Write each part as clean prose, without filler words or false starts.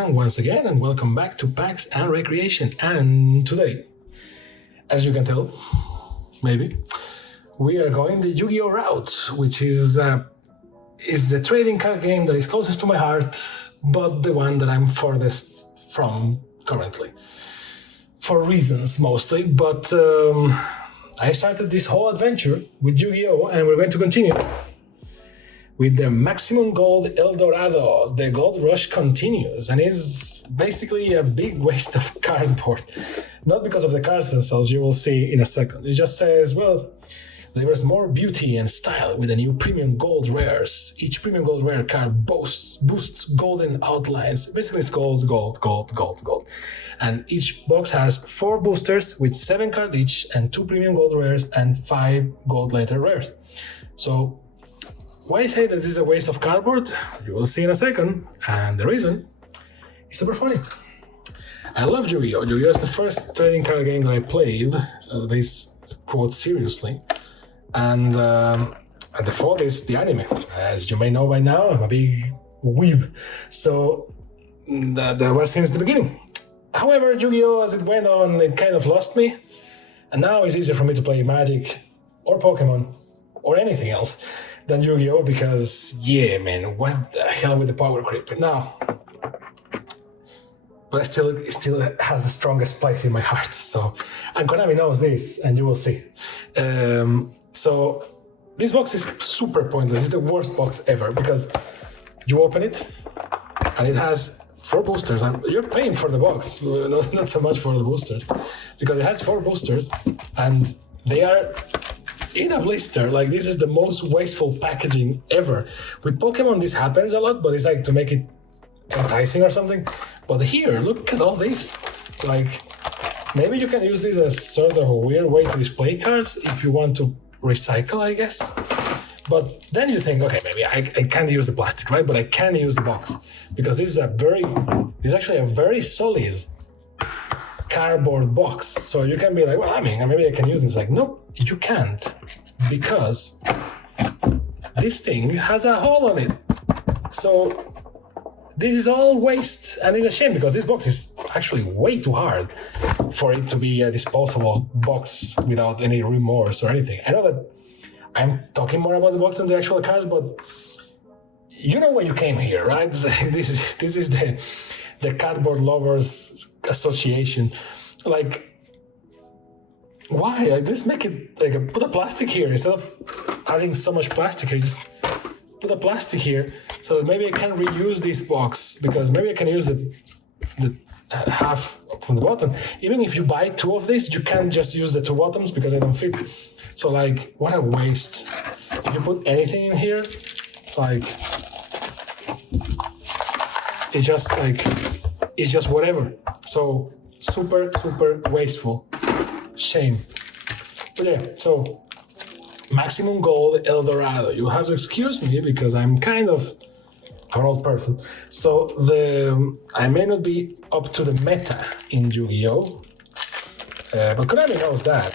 everyone once again, and welcome back to Packs and Recreation. And today, as you can tell, maybe, we are going the Yu-Gi-Oh route, which is the trading card game that is closest to my heart, but the one that I'm farthest from currently. For reasons mostly, but I started this whole adventure with Yu-Gi-Oh, and we're going to continue with the maximum Gold El Dorado. The gold rush continues and is basically a big waste of cardboard. Not because of the cards themselves, you will see in a second. It just says, well, delivers more beauty and style with the new premium gold rares. Each premium gold rare card boosts golden outlines. Basically it's gold. And each box has 4 boosters with 7 cards each and 2 premium gold rares and 5 gold letter rares. So why I say that this is a waste of cardboard, you will see in a second, and the reason is super funny. I love Yu-Gi-Oh! Yu-Gi-Oh! Is the first trading card game that I played, this quote seriously, and the fault is the anime. As you may know by now, I'm a big weeb, so that was since the beginning. However, Yu-Gi-Oh! As it went on, it kind of lost me, and now it's easier for me to play Magic, or Pokemon, or anything else than Yu-Gi-Oh! Because, yeah, man, what the hell with the power creep? Now, but it still has the strongest place in my heart. So, and Konami knows this, and you will see. So, this box is super pointless. It's the worst box ever because you open it, and it has 4 boosters, and you're paying for the box, not so much for the boosters, because it has 4 boosters, and they are in a blister. Like, this is the most wasteful packaging ever. With Pokemon this happens a lot, but it's like to make it enticing or something. But here, look at all this. Like, maybe you can use this as sort of a weird way to display cards if you want to recycle, I guess. But then you think, okay, maybe I can't use the plastic, right? But I can use the box because this is actually a very solid cardboard box. So you can be like, well, I mean, maybe I can use this. Like, nope, you can't, because this thing has a hole on it. So this is all waste, and it's a shame because this box is actually way too hard for it to be a disposable box without any remorse or anything. I know that I'm talking more about the box than the actual cards, but you know why you came here, right? This is the Cardboard Lovers Association. Like, why? Just make it like put a plastic here instead of adding so much plastic here. Just put a plastic here so that maybe I can reuse this box, because maybe I can use the half from the bottom. Even if you buy 2 of these, you can't just use the 2 bottoms because they don't fit. So like, what a waste. If you put anything in here, like, it's just whatever. So super wasteful. Shame. But yeah, so maximum Gold El Dorado. You have to excuse me because I'm kind of an old person. So I may not be up to the meta in Yu-Gi-Oh! But Konami knows that.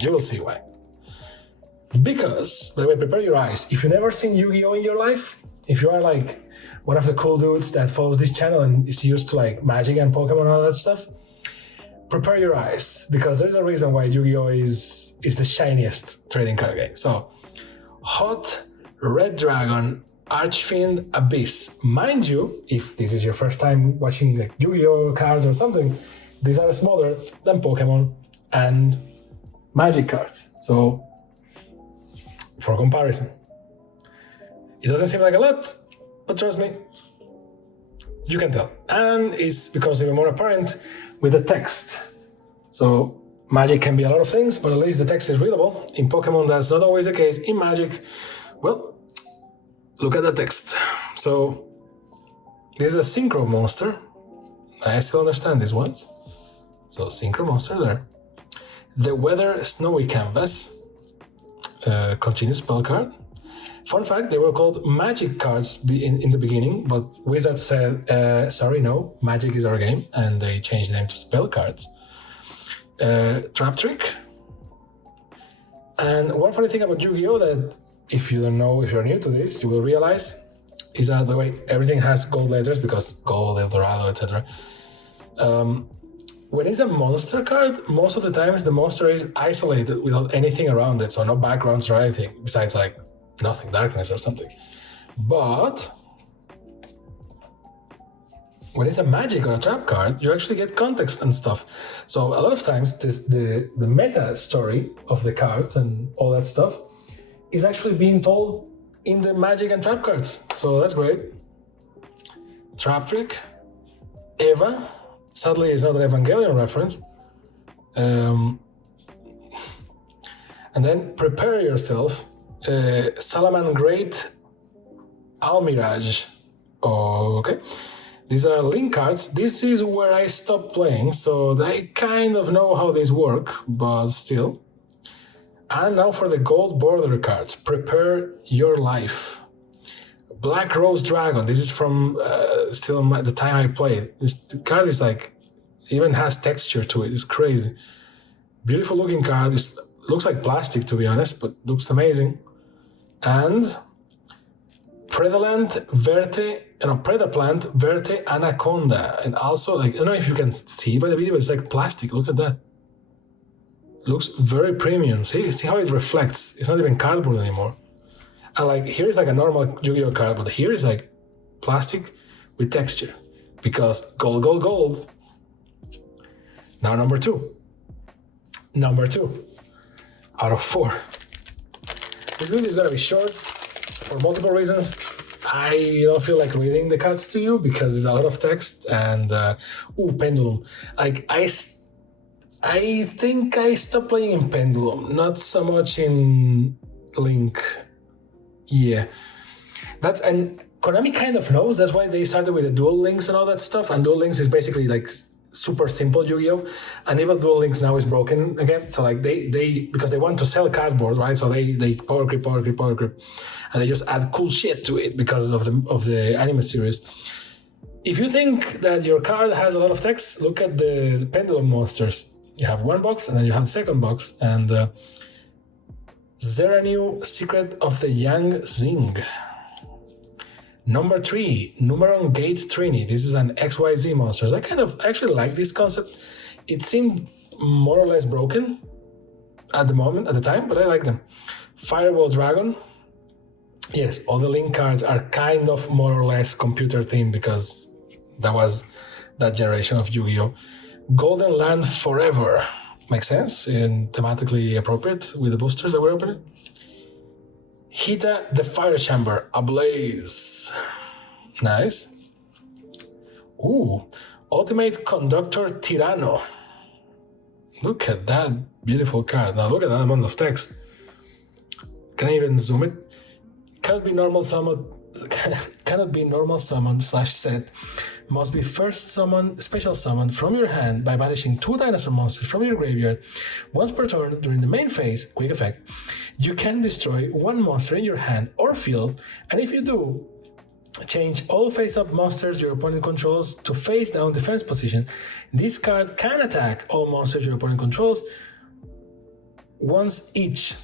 You will see why. Because, by the way, prepare your eyes. If you've never seen Yu-Gi-Oh! In your life, if you are like one of the cool dudes that follows this channel and is used to like Magic and Pokemon and all that stuff, prepare your eyes, because there's a reason why Yu-Gi-Oh! is the shiniest trading card game. So, Hot Red Dragon Archfiend Abyss. Mind you, if this is your first time watching like Yu-Gi-Oh! Cards or something, these are smaller than Pokemon and Magic cards. So, for comparison, it doesn't seem like a lot, but trust me, you can tell. And it becomes even more apparent with the text. So Magic can be a lot of things, but at least the text is readable. In Pokemon, that's not always the case. In Magic, well, look at the text. So this is a Synchro monster. I still understand these ones. So Synchro monster there. The Weather Snowy Canvas. Continuous spell card. Fun fact, they were called Magic cards in the beginning, but Wizards said, sorry, no, Magic is our game, and they changed the name to spell cards. Trap Trick. And one funny thing about Yu-Gi-Oh! That if you don't know, if you're new to this, you will realize is that the way everything has gold letters because Gold El Dorado, etc. When it's a monster card, most of the times the monster is isolated without anything around it, so no backgrounds or anything besides like nothing, darkness or something. But when it's a magic or a trap card, you actually get context and stuff. So a lot of times the meta story of the cards and all that stuff is actually being told in the magic and trap cards. So that's great. Trap trick. Eva. Sadly, it's not an Evangelion reference. And then prepare yourself. Salaman Great Almirage. Okay. These are link cards. This is where I stopped playing, so I kind of know how these work, but still. And now for the gold border cards. Prepare your life. Black Rose Dragon. This is from still the time I played. The card is like, even has texture to it. It's crazy. Beautiful looking card. It looks like plastic, to be honest, but looks amazing. And Predaplant Verte Anaconda. And also, like, I don't know if you can see by the video, but it's like plastic. Look at that. Looks very premium. See how it reflects. It's not even cardboard anymore. And like, here is like a normal Yu-Gi-Oh card, but here is like plastic with texture. Because gold, gold, gold. Now number two. Number 2 out of 4. This video is gonna be short for multiple reasons. I don't feel like reading the cards to you because there's a lot of text and Pendulum. Like I think I stopped playing in Pendulum, not so much in Link. Yeah, and Konami kind of knows. That's why they started with the Dual Links and all that stuff. And Dual Links is basically like super simple Yu-Gi-Oh! And even Dual Links now is broken again. So like they because they want to sell cardboard, right? So they power grip, and they just add cool shit to it because of the anime series. If you think that your card has a lot of text, look at the Pendulum monsters. You have one box, and then you have the second box, and Zeranu Secret of the Yang Zing. Number 3, Numeron Gate Trini. This is an XYZ monsters. I actually like this concept. It seemed more or less broken at the time, but I like them. Fireball Dragon. Yes, all the Link cards are kind of more or less computer themed because that was that generation of Yu-Gi-Oh! Golden Land Forever. Makes sense and thematically appropriate with the boosters that we're opening. Hita the Fire Chamber Ablaze. Nice. Ooh, Ultimate Conductor Tyranno. Look at that beautiful card. Now look at that amount of text. Can I even zoom it? Cannot be normal summon / set. Must be first summon, special summon from your hand by banishing 2 dinosaur monsters from your graveyard. Once per turn during the main phase, quick effect, you can destroy 1 monster in your hand or field, and if you do, change all face-up monsters your opponent controls to face-down defense position. This card can attack all monsters your opponent controls once each.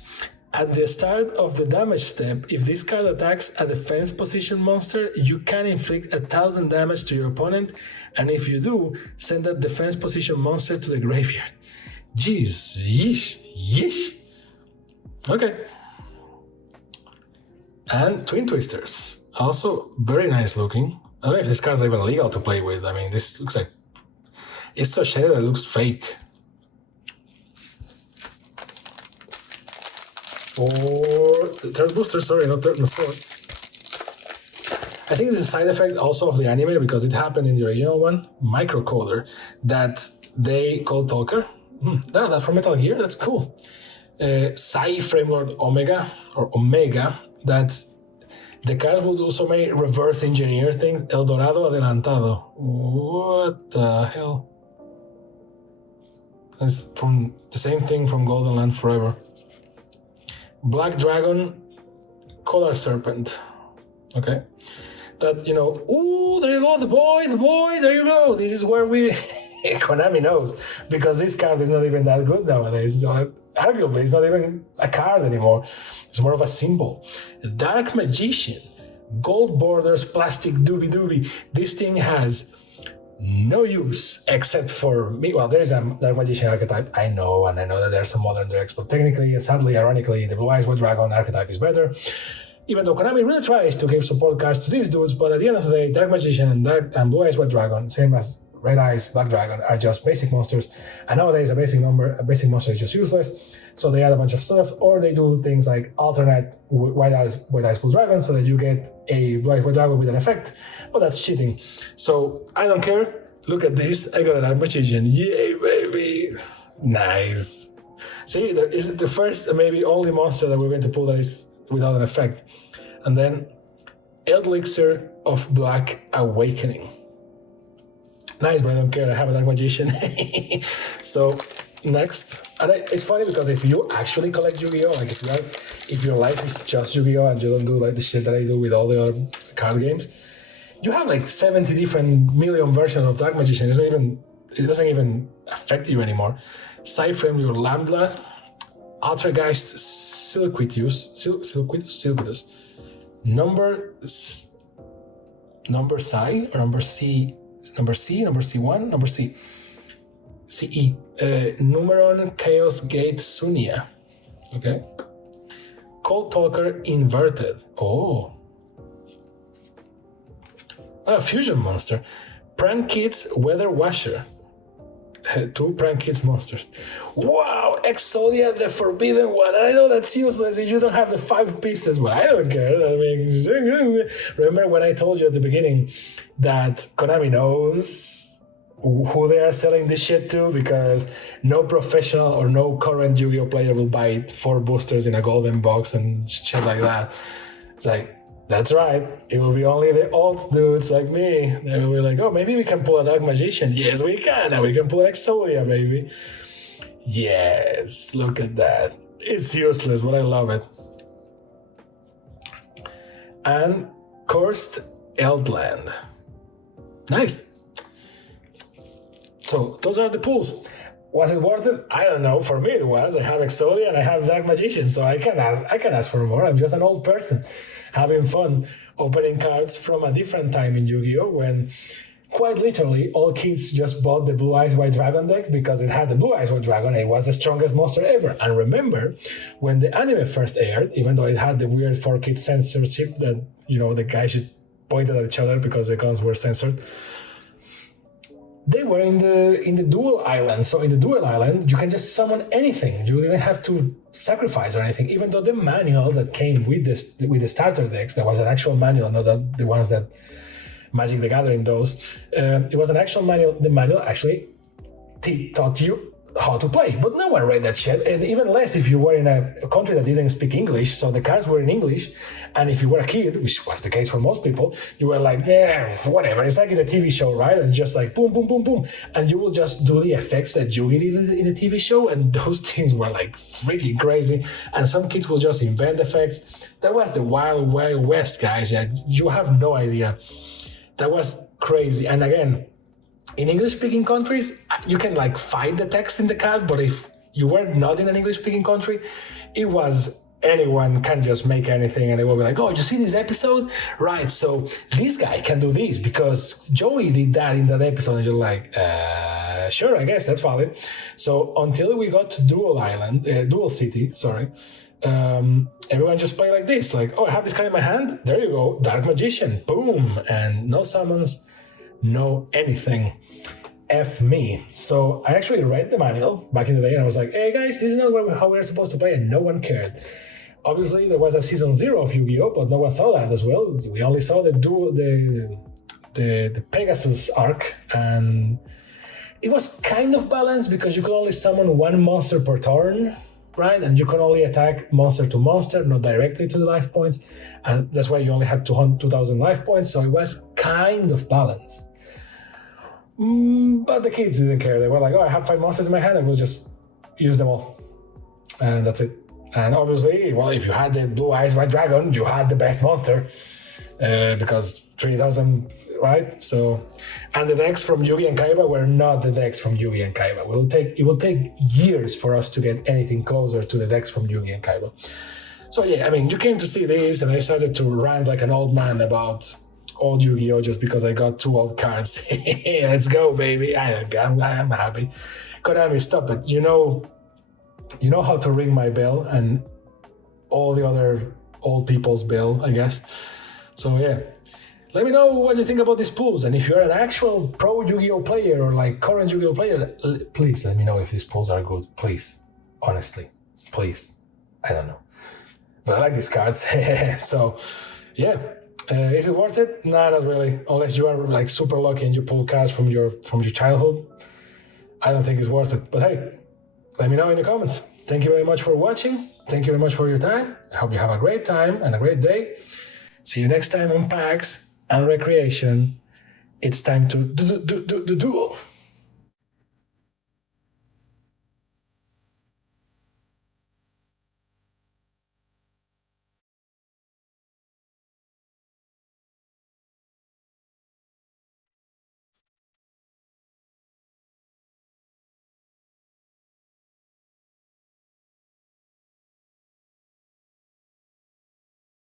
At the start of the damage step, if this card attacks a defense position monster, you can inflict 1,000 damage to your opponent, and if you do, send that defense position monster to the graveyard. Jeez, yeesh. Okay. And Twin Twisters, also very nice looking. I don't know if this card's even legal to play with. I mean, this looks like, it's so shaded that it looks fake. Or the third booster, sorry, not fourth. I think it's a side effect also of the anime because it happened in the original one, Microcoder, that they called Talker. That's from Metal Gear, that's cool. Psy Framelord Omega, that the cards will do so many reverse engineer things. El Dorado Adelantado. What the hell? That's from the same thing from Golden Land Forever. Black Dragon, Collar Serpent. Okay. That, ooh, there you go, the boy, there you go. This is where Konami knows. Because this card is not even that good nowadays. So arguably, it's not even a card anymore. It's more of a symbol. Dark Magician, gold borders, plastic doobie. This thing has no use except for me. Well, there's a Dark Magician archetype, I know, and I know that there's some modern decks, but technically and sadly, ironically, the Blue Eyes White Dragon archetype is better. Even though Konami really tries to give support cards to these dudes, but at the end of the day, Dark Magician and Blue Eyes White Dragon, same as Red Eyes Black Dragon, are just basic monsters. And nowadays, a basic monster is just useless. So they add a bunch of stuff, or they do things like alternate White Eyes Blue Dragon, so that you get a Blue Eyes White Dragon with an effect. But that's cheating. So I don't care. Look at this. I got a Dark Magician. Yay, baby! Nice. See, there is the first, maybe only monster that we're going to pull that is without an effect. And then Elixir of Black Awakening. Nice, but I don't care. I have a Dark Magician. So next, and it's funny because if you actually collect Yu-Gi-Oh, like if your life is just Yu-Gi-Oh and you don't do like the shit that I do with all the other card games, you have like 70 different million versions of Dark Magician. It doesn't even affect you anymore. Cyframe your Lambda, Altergeist Silquitus, number Psi or number C. Number C1, number C. CE. Numeron Chaos Gate Sunia. Okay. Cold Talker Inverted. Oh. A fusion monster. Prank Kids Weather Washer. 2 Prank Kids monsters. Wow! Exodia the Forbidden One. I know that's useless if you don't have the 5 pieces, but I don't care. I mean, remember when I told you at the beginning that Konami knows who they are selling this shit to, because no professional or no current Yu-Gi-Oh player will buy 4 boosters in a golden box and shit like that. It's like, that's right. It will be only the old dudes like me. They will be like, oh, maybe we can pull a Dark Magician. Yes, we can. And we can pull Exodia, baby. Yes, look at that. It's useless, but I love it. And Cursed Eldland. Nice. So those are the pulls. Was it worth it? I don't know. For me, it was. I have Exodia and I have Dark Magician, so I can ask for more. I'm just an old person having fun opening cards from a different time in Yu-Gi-Oh! When quite literally all kids just bought the Blue Eyes White Dragon deck because it had the Blue Eyes White Dragon and it was the strongest monster ever. And remember, when the anime first aired, even though it had the weird 4-kid censorship that, the guys just pointed at each other because the guns were censored, they were in the dual island. So in the dual island, you can just summon anything. You didn't have to sacrifice or anything. Even though the manual that came with the starter decks, that was an actual manual, not the ones that Magic the Gathering does. It was an actual manual. The manual actually taught you how to play, but no one read that shit, and even less if you were in a country that didn't speak English, so the cards were in English, and if you were a kid, which was the case for most people, you were like, yeah, whatever, it's like in a TV show, right? And just like boom, boom, boom, boom, and you will just do the effects that you did in the TV show, and those things were like freaking crazy, and some kids will just invent effects. That was the wild, wild west, guys. Yeah, you have no idea. That was crazy. And again, in English-speaking countries, you can like fight the text in the card, but if you were not in an English-speaking country, it was anyone can just make anything, and they will be like, oh, you see this episode? Right, so this guy can do this because Joey did that in that episode, and you're like, sure, I guess that's valid. So until we got to Dual City, everyone just played like this, like, oh, I have this card in my hand, there you go, Dark Magician, boom, and no summons, no anything. F me. So I actually read the manual back in the day and I was like, hey guys, this is not how we're supposed to play, and no one cared. Obviously there was a season 0 of Yu-Gi-Oh, but no one saw that as well. We only saw the Pegasus arc, and it was kind of balanced because you could only summon 1 monster per turn, right? And you can only attack monster to monster, not directly to the life points, and that's why you only had 2,000 life points, so it was kind of balanced. But the kids didn't care. They were like, oh, I have 5 monsters in my hand, I will just use them all. And that's it. And obviously, well, if you had the Blue Eyes White Dragon, you had the best monster. Because 3,000, right? So, and the decks from Yugi and Kaiba were not the decks from Yugi and Kaiba. It will take years for us to get anything closer to the decks from Yugi and Kaiba. So yeah, I mean, you came to see this, and I started to rant like an old man about old Yu-Gi-Oh just because I got 2 old cards. Let's go, baby! I'm happy. Konami, stop it! You know how to ring my bell and all the other old people's bell, I guess. So yeah, let me know what you think about these pools, and if you're an actual pro Yu-Gi-Oh player or like current Yu-Gi-Oh player, please let me know if these pools are good. Please, honestly, please. I don't know. But I like these cards. So, yeah. Is it worth it? Nah, not really. Unless you are like super lucky and you pull cards from your childhood. I don't think it's worth it. But hey, let me know in the comments. Thank you very much for watching. Thank you very much for your time. I hope you have a great time and a great day. See you next time on PAX and Recreation. It's time to do duel.